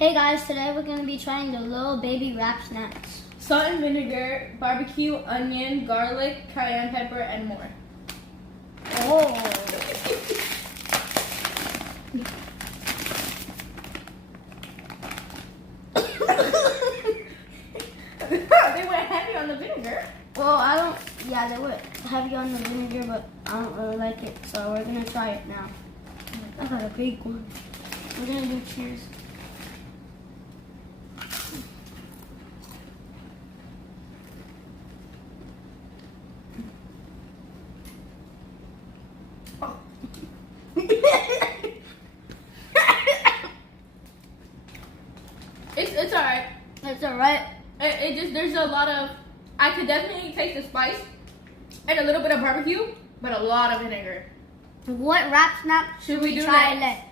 Hey guys, today we're going to be trying the Lil Baby Rap Snacks. Salt and vinegar, barbecue, onion, garlic, cayenne pepper, and more. Oh. They went heavy on the vinegar. Well, they were heavy on the vinegar, but I don't really like it, so we're going to try it now. I got a big one. We're going to do cheers. It's alright. It's alright. It just, there's a lot of, I could definitely taste the spice and a little bit of barbecue, but a lot of vinegar. What rap snack Should we do try next? next?